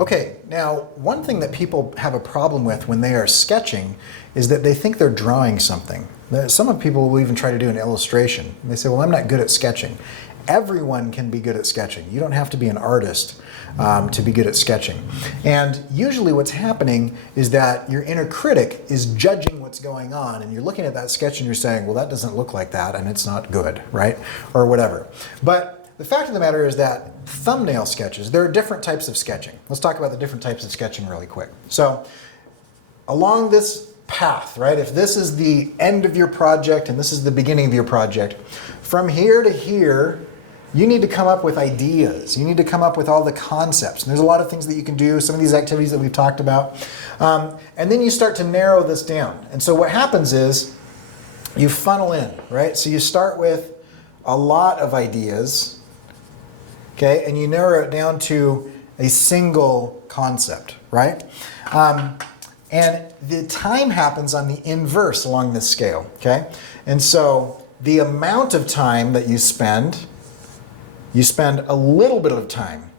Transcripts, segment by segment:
Okay, now one thing that people have a problem with when they are sketching is that they think they're drawing something. Some people will even try to do an illustration. They say, well, I'm not good at sketching. Everyone can be good at sketching. You don't have to be an artist to be good at sketching. And usually what's happening is that your inner critic is judging what's going on, and you're looking at that sketch and you're saying, well, that doesn't look like that and it's not good, right? Or whatever. But the fact of the matter is that thumbnail sketches, there are different types of sketching. Let's talk about the different types of sketching really quick. So along this path, right, if this is the end of your project and this is the beginning of your project, from here to here, you need to come up with ideas. You need to come up with all the concepts. And there's a lot of things that you can do, some of these activities that we've talked about. And then you start to narrow this down. And so what happens is you funnel in, right? So you start with a lot of ideas, okay, and you narrow it down to a single concept, right? And the time happens on the inverse along this scale, okay? And so the amount of time that you spend a little bit of time,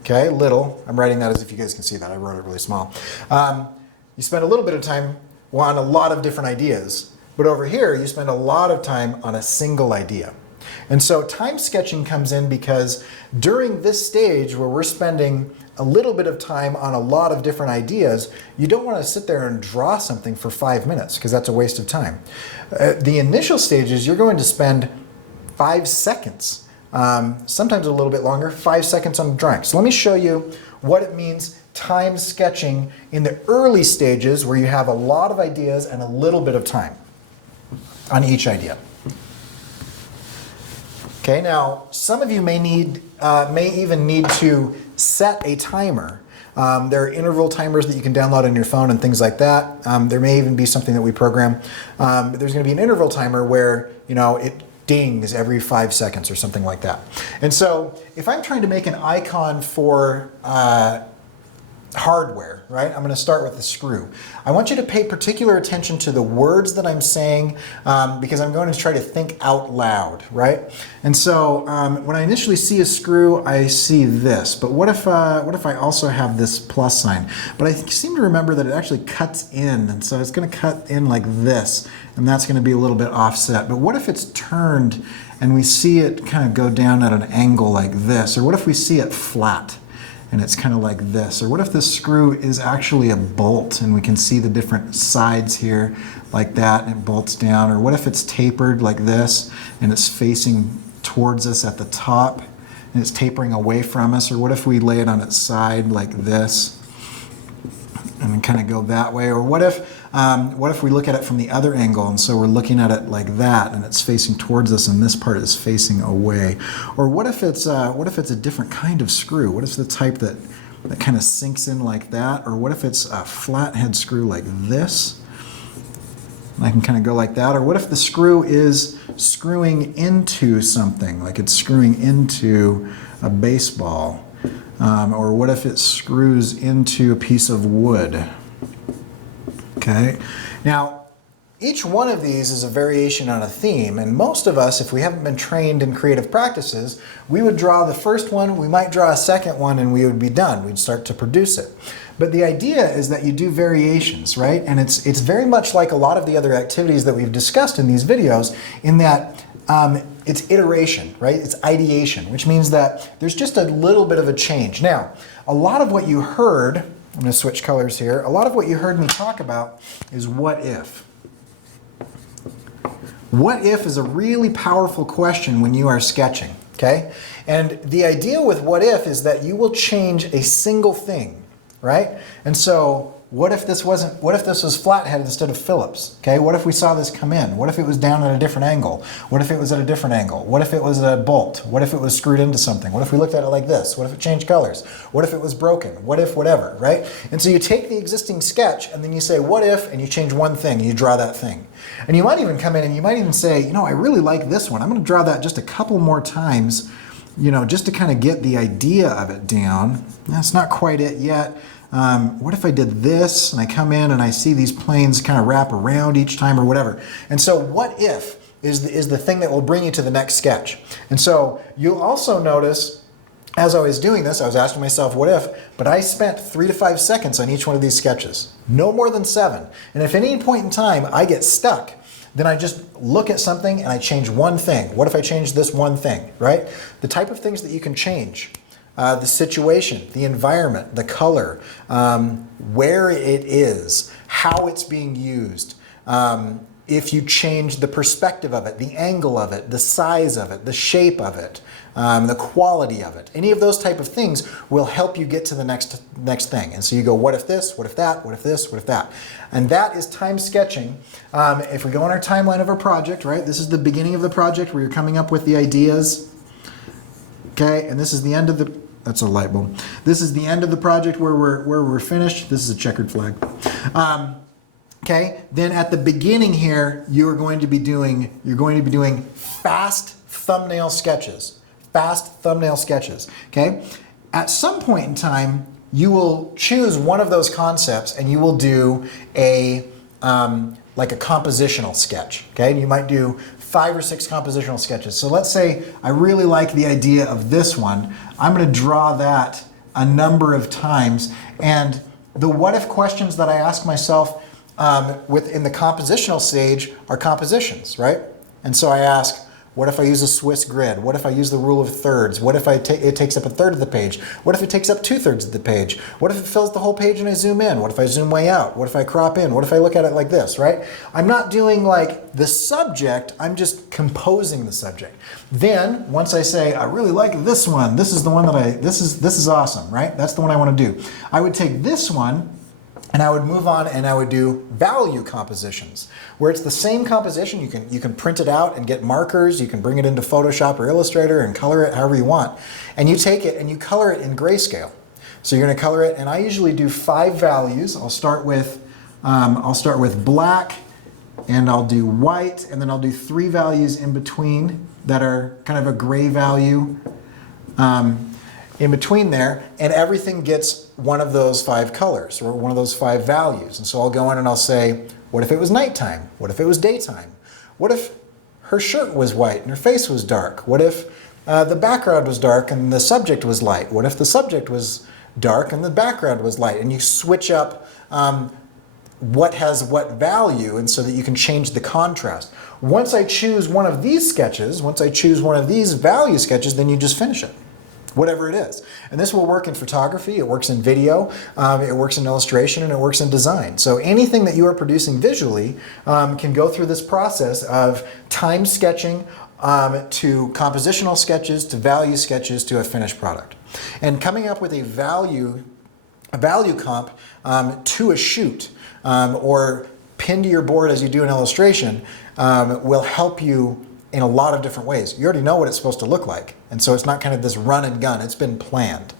okay, little, I'm writing that as if you guys can see that, I wrote it really small. You spend a little bit of time on a lot of different ideas, but over here you spend a lot of time on a single idea. And so time sketching comes in because during this stage where we're spending a little bit of time on a lot of different ideas, you don't want to sit there and draw something for 5 minutes because that's a waste of time. The initial stages, you're going to spend 5 seconds, sometimes a little bit longer, 5 seconds on drawing. So let me show you what it means time sketching in the early stages where you have a lot of ideas and a little bit of time on each idea. Okay, now some of you may even need to set a timer. There are interval timers that you can download on your phone and things like that. There may even be something that we program. There's going to be an interval timer where it dings every 5 seconds or something like that. And so if I'm trying to make an icon for hardware, right? I'm going to start with the screw. I want you to pay particular attention to the words that I'm saying because I'm going to try to think out loud, right? And so when I initially see a screw, I see this. But what if I also have this plus sign? But I seem to remember that it actually cuts in, and so it's going to cut in like this, and that's going to be a little bit offset. But what if it's turned and we see it kind of go down at an angle like this? Or what if we see it flat and it's kind of like this? Or what if this screw is actually a bolt and we can see the different sides here like that and it bolts down? Or what if it's tapered like this and it's facing towards us at the top and it's tapering away from us? Or what if we lay it on its side like this and kind of go that way? Or what if we look at it from the other angle, and so we're looking at it like that and it's facing towards us and this part is facing away? Or what if it's a different kind of screw? What if it's the type that kind of sinks in like that? Or what if it's a flathead screw like this? And I can kind of go like that. Or what if the screw is screwing into something, like it's screwing into a baseball? Or what if it screws into a piece of wood? Okay. Now, each one of these is a variation on a theme, and most of us, if we haven't been trained in creative practices, we would draw the first one, we might draw a second one, and we would be done. We'd start to produce it. But the idea is that you do variations, right? And it's very much like a lot of the other activities that we've discussed in these videos, in that it's iteration, right? It's ideation, which means that there's just a little bit of a change. Now, a lot of what you heard, I'm going to switch colors here, a lot of what you heard me talk about is what if. What if is a really powerful question when you are sketching, okay? And the idea with what if is that you will change a single thing, right? And so what if this was flathead instead of Phillips? Okay, what if we saw this come in? What if it was down at a different angle? What if it was at a different angle? What if it was a bolt? What if it was screwed into something? What if we looked at it like this? What if it changed colors? What if it was broken? What if whatever, right? And so you take the existing sketch and then you say what if, and you change one thing and you draw that thing. And you might even come in and you might even say, I really like this one. I'm going to draw that just a couple more times, just to kind of get the idea of it down. That's not quite it yet. What if I did this and I come in and I see these planes kind of wrap around each time or whatever? And so what if is the thing that will bring you to the next sketch. And so you'll also notice as I was doing this, I was asking myself, what if? But I spent 3 to 5 seconds on each one of these sketches, no more than 7. And if at any point in time I get stuck, then I just look at something and I change one thing. What if I change this one thing, right? The type of things that you can change. The situation, the environment, the color, where it is, how it's being used. If you change the perspective of it, the angle of it, the size of it, the shape of it, the quality of it, any of those type of things will help you get to the next thing. And so you go, what if this, what if that, what if this, what if that? And that is time sketching. If we go on our timeline of our project, right, this is the beginning of the project where you're coming up with the ideas, okay, and this is the end of the, that's a light bulb. This is the end of the project where we're finished. This is a checkered flag. Okay, then at the beginning here, you're going to be doing fast thumbnail sketches. Fast thumbnail sketches. Okay, at some point in time, you will choose one of those concepts and you will do a like a compositional sketch. Okay, and you might do 5 or 6 compositional sketches. So let's say I really like the idea of this one. I'm going to draw that a number of times, and the what if questions that I ask myself within the compositional stage are compositions, right? And so I ask, what if I use a Swiss grid? What if I use the rule of thirds? What if it takes up 1/3 of the page? What if it takes up 2/3 of the page? What if it fills the whole page and I zoom in? What if I zoom way out? What if I crop in? What if I look at it like this, right? I'm not doing like the subject, I'm just composing the subject. Then, once I say, I really like this one, this is the one that this is awesome, right? That's the one I want to do. I would take this one, and I would move on and I would do value compositions, where it's the same composition. You can print it out and get markers. You can bring it into Photoshop or Illustrator and color it however you want. And you take it and you color it in grayscale. So you're going to color it, and I usually do 5 values. I'll start with black, and I'll do white, and then I'll do 3 values in between that are kind of a gray value. In between there, and everything gets one of those 5 colors or one of those 5 values. And so I'll go in and I'll say, what if it was nighttime? What if it was daytime? What if her shirt was white and her face was dark? What if the background was dark and the subject was light? What if the subject was dark and the background was light? And you switch up what has what value, and so that you can change the contrast. Once I choose one of these sketches, once I choose one of these value sketches, then you just finish it. Whatever it is. And this will work in photography, it works in video, it works in illustration, and it works in design. So anything that you are producing visually can go through this process of time sketching to compositional sketches, to value sketches, to a finished product. And coming up with a value comp to a shoot or pinned to your board as you do an illustration will help you in a lot of different ways. You already know what it's supposed to look like. And so it's not kind of this run and gun, it's been planned.